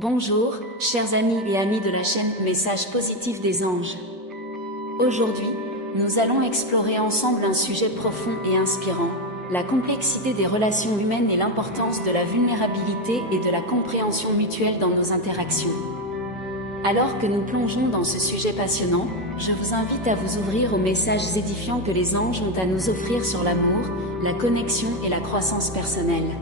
Bonjour, chers amis et amis de la chaîne Messages positifs des anges. Aujourd'hui, nous allons explorer ensemble un sujet profond et inspirant, la complexité des relations humaines et l'importance de la vulnérabilité et de la compréhension mutuelle dans nos interactions. Alors que nous plongeons dans ce sujet passionnant, je vous invite à vous ouvrir aux messages édifiants que les anges ont à nous offrir sur l'amour, la connexion et la croissance personnelle.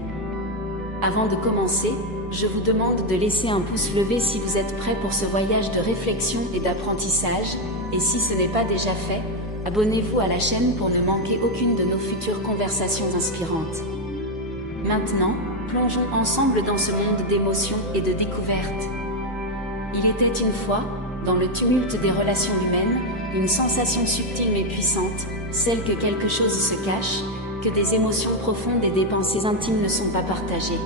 Avant de commencer, je vous demande de laisser un pouce levé si vous êtes prêts pour ce voyage de réflexion et d'apprentissage, et si ce n'est pas déjà fait, abonnez-vous à la chaîne pour ne manquer aucune de nos futures conversations inspirantes. Maintenant, plongeons ensemble dans ce monde d'émotions et de découvertes. Il était une fois, dans le tumulte des relations humaines, une sensation subtile mais puissante, celle que quelque chose se cache, que des émotions profondes et des pensées intimes ne sont pas partagées.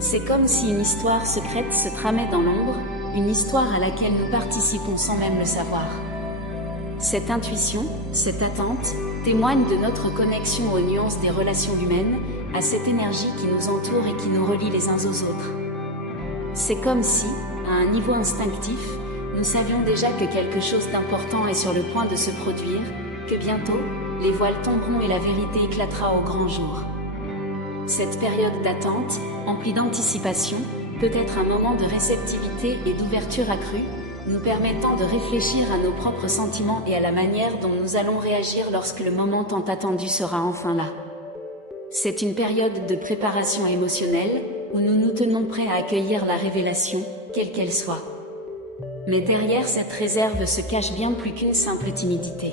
C'est comme si une histoire secrète se tramait dans l'ombre, une histoire à laquelle nous participons sans même le savoir. Cette intuition, cette attente, témoigne de notre connexion aux nuances des relations humaines, à cette énergie qui nous entoure et qui nous relie les uns aux autres. C'est comme si, à un niveau instinctif, nous savions déjà que quelque chose d'important est sur le point de se produire, que bientôt, les voiles tomberont et la vérité éclatera au grand jour. Cette période d'attente, emplie d'anticipation, peut être un moment de réceptivité et d'ouverture accrue, nous permettant de réfléchir à nos propres sentiments et à la manière dont nous allons réagir lorsque le moment tant attendu sera enfin là. C'est une période de préparation émotionnelle, où nous nous tenons prêts à accueillir la révélation, quelle qu'elle soit. Mais derrière cette réserve se cache bien plus qu'une simple timidité.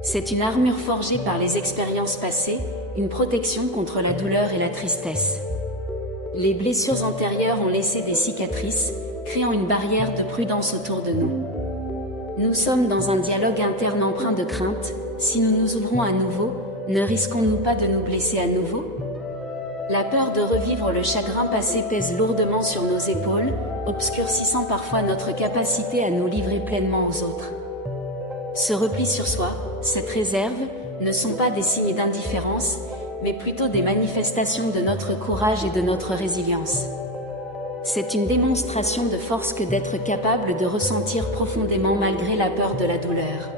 C'est une armure forgée par les expériences passées, une protection contre la douleur et la tristesse. Les blessures antérieures ont laissé des cicatrices, créant une barrière de prudence autour de nous. Nous sommes dans un dialogue interne empreint de crainte. Si nous nous ouvrons à nouveau, ne risquons-nous pas de nous blesser à nouveau ? La peur de revivre le chagrin passé pèse lourdement sur nos épaules, obscurcissant parfois notre capacité à nous livrer pleinement aux autres. Ce repli sur soi, cette réserve, ne sont pas des signes d'indifférence, mais plutôt des manifestations de notre courage et de notre résilience. C'est une démonstration de force que d'être capable de ressentir profondément malgré la peur de la douleur.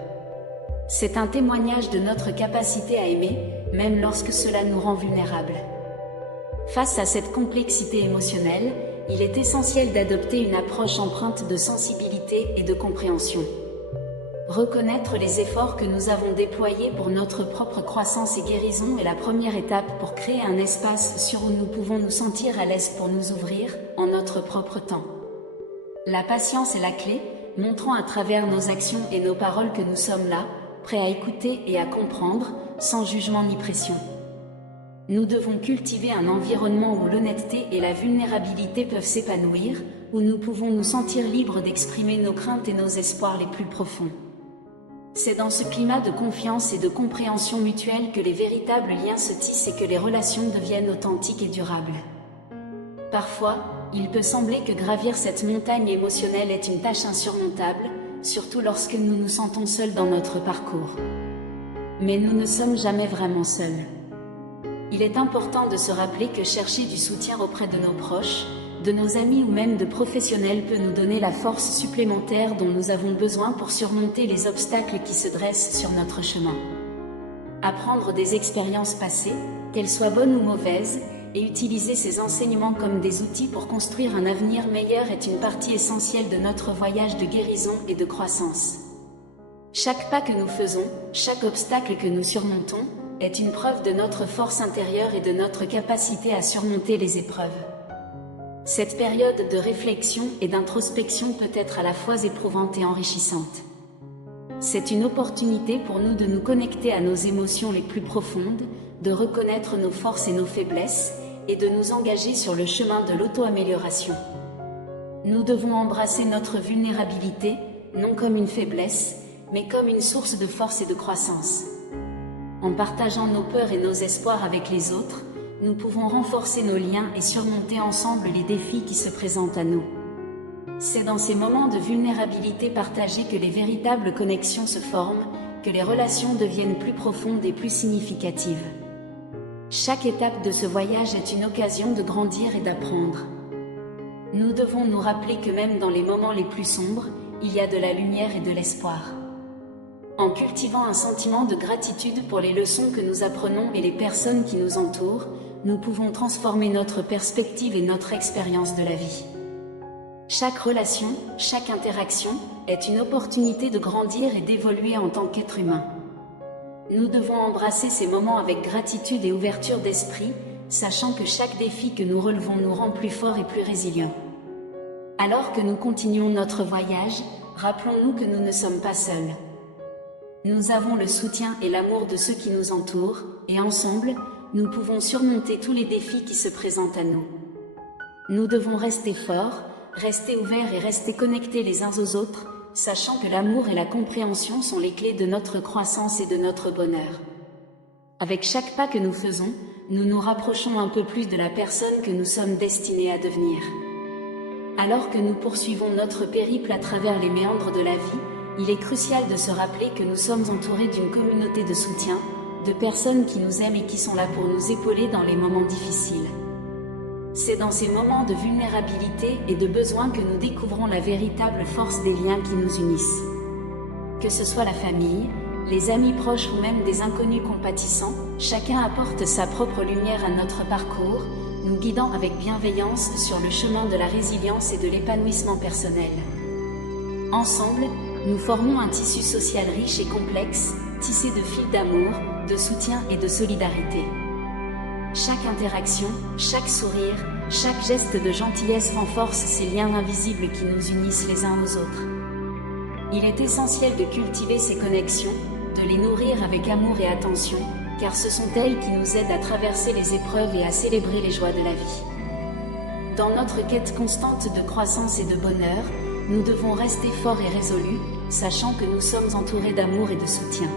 C'est un témoignage de notre capacité à aimer, même lorsque cela nous rend vulnérables. Face à cette complexité émotionnelle, il est essentiel d'adopter une approche empreinte de sensibilité et de compréhension. Reconnaître les efforts que nous avons déployés pour notre propre croissance et guérison est la première étape pour créer un espace sûr où nous pouvons nous sentir à l'aise pour nous ouvrir, en notre propre temps. La patience est la clé, montrant à travers nos actions et nos paroles que nous sommes là, prêts à écouter et à comprendre, sans jugement ni pression. Nous devons cultiver un environnement où l'honnêteté et la vulnérabilité peuvent s'épanouir, où nous pouvons nous sentir libres d'exprimer nos craintes et nos espoirs les plus profonds. C'est dans ce climat de confiance et de compréhension mutuelle que les véritables liens se tissent et que les relations deviennent authentiques et durables. Parfois, il peut sembler que gravir cette montagne émotionnelle est une tâche insurmontable, surtout lorsque nous nous sentons seuls dans notre parcours. Mais nous ne sommes jamais vraiment seuls. Il est important de se rappeler que chercher du soutien auprès de nos proches, de nos amis ou même de professionnels peut nous donner la force supplémentaire dont nous avons besoin pour surmonter les obstacles qui se dressent sur notre chemin. Apprendre des expériences passées, qu'elles soient bonnes ou mauvaises, et utiliser ces enseignements comme des outils pour construire un avenir meilleur est une partie essentielle de notre voyage de guérison et de croissance. Chaque pas que nous faisons, chaque obstacle que nous surmontons, est une preuve de notre force intérieure et de notre capacité à surmonter les épreuves. Cette période de réflexion et d'introspection peut être à la fois éprouvante et enrichissante. C'est une opportunité pour nous de nous connecter à nos émotions les plus profondes, de reconnaître nos forces et nos faiblesses, et de nous engager sur le chemin de l'auto-amélioration. Nous devons embrasser notre vulnérabilité, non comme une faiblesse, mais comme une source de force et de croissance. En partageant nos peurs et nos espoirs avec les autres, nous pouvons renforcer nos liens et surmonter ensemble les défis qui se présentent à nous. C'est dans ces moments de vulnérabilité partagée que les véritables connexions se forment, que les relations deviennent plus profondes et plus significatives. Chaque étape de ce voyage est une occasion de grandir et d'apprendre. Nous devons nous rappeler que même dans les moments les plus sombres, il y a de la lumière et de l'espoir. En cultivant un sentiment de gratitude pour les leçons que nous apprenons et les personnes qui nous entourent, nous pouvons transformer notre perspective et notre expérience de la vie. Chaque relation, chaque interaction, est une opportunité de grandir et d'évoluer en tant qu'être humain. Nous devons embrasser ces moments avec gratitude et ouverture d'esprit, sachant que chaque défi que nous relevons nous rend plus forts et plus résilients. Alors que nous continuons notre voyage, rappelons-nous que nous ne sommes pas seuls. Nous avons le soutien et l'amour de ceux qui nous entourent, et ensemble, nous pouvons surmonter tous les défis qui se présentent à nous. Nous devons rester forts, rester ouverts et rester connectés les uns aux autres, sachant que l'amour et la compréhension sont les clés de notre croissance et de notre bonheur. Avec chaque pas que nous faisons, nous nous rapprochons un peu plus de la personne que nous sommes destinés à devenir. Alors que nous poursuivons notre périple à travers les méandres de la vie, il est crucial de se rappeler que nous sommes entourés d'une communauté de soutien, de personnes qui nous aiment et qui sont là pour nous épauler dans les moments difficiles. C'est dans ces moments de vulnérabilité et de besoin que nous découvrons la véritable force des liens qui nous unissent. Que ce soit la famille, les amis proches ou même des inconnus compatissants, chacun apporte sa propre lumière à notre parcours, nous guidant avec bienveillance sur le chemin de la résilience et de l'épanouissement personnel. Ensemble, nous formons un tissu social riche et complexe, tissé de fils d'amour, de soutien et de solidarité. Chaque interaction, chaque sourire, chaque geste de gentillesse renforce ces liens invisibles qui nous unissent les uns aux autres. Il est essentiel de cultiver ces connexions, de les nourrir avec amour et attention, car ce sont elles qui nous aident à traverser les épreuves et à célébrer les joies de la vie. Dans notre quête constante de croissance et de bonheur, nous devons rester forts et résolus, sachant que nous sommes entourés d'amour et de soutien.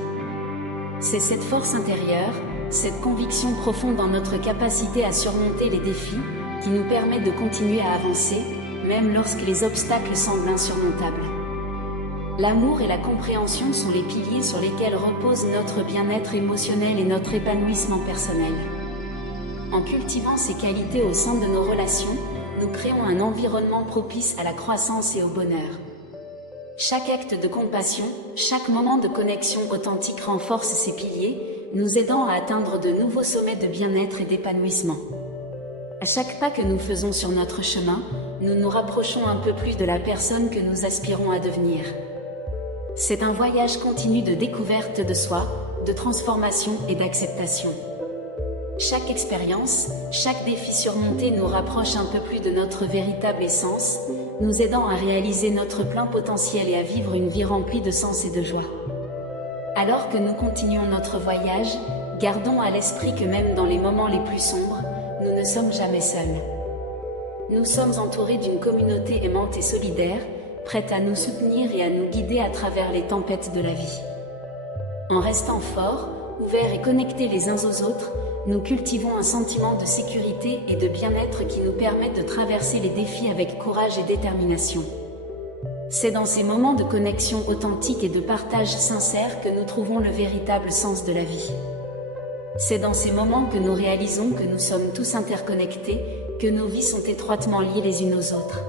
C'est cette force intérieure, cette conviction profonde en notre capacité à surmonter les défis, qui nous permet de continuer à avancer, même lorsque les obstacles semblent insurmontables. L'amour et la compréhension sont les piliers sur lesquels repose notre bien-être émotionnel et notre épanouissement personnel. En cultivant ces qualités au sein de nos relations, nous créons un environnement propice à la croissance et au bonheur. Chaque acte de compassion, chaque moment de connexion authentique renforce ces piliers, nous aidant à atteindre de nouveaux sommets de bien-être et d'épanouissement. À chaque pas que nous faisons sur notre chemin, nous nous rapprochons un peu plus de la personne que nous aspirons à devenir. C'est un voyage continu de découverte de soi, de transformation et d'acceptation. Chaque expérience, chaque défi surmonté nous rapproche un peu plus de notre véritable essence, nous aidant à réaliser notre plein potentiel et à vivre une vie remplie de sens et de joie. Alors que nous continuons notre voyage, gardons à l'esprit que même dans les moments les plus sombres, nous ne sommes jamais seuls. Nous sommes entourés d'une communauté aimante et solidaire, prête à nous soutenir et à nous guider à travers les tempêtes de la vie. En restant forts, ouverts et connectés les uns aux autres, nous cultivons un sentiment de sécurité et de bien-être qui nous permet de traverser les défis avec courage et détermination. C'est dans ces moments de connexion authentique et de partage sincère que nous trouvons le véritable sens de la vie. C'est dans ces moments que nous réalisons que nous sommes tous interconnectés, que nos vies sont étroitement liées les unes aux autres.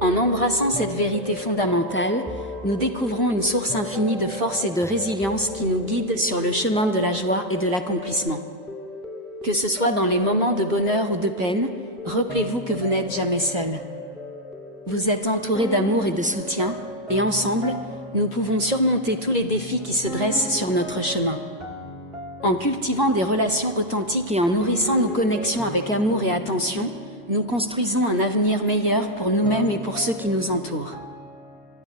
En embrassant cette vérité fondamentale, nous découvrons une source infinie de force et de résilience qui nous guide sur le chemin de la joie et de l'accomplissement. Que ce soit dans les moments de bonheur ou de peine, rappelez-vous que vous n'êtes jamais seul. Vous êtes entouré d'amour et de soutien, et ensemble, nous pouvons surmonter tous les défis qui se dressent sur notre chemin. En cultivant des relations authentiques et en nourrissant nos connexions avec amour et attention, nous construisons un avenir meilleur pour nous-mêmes et pour ceux qui nous entourent.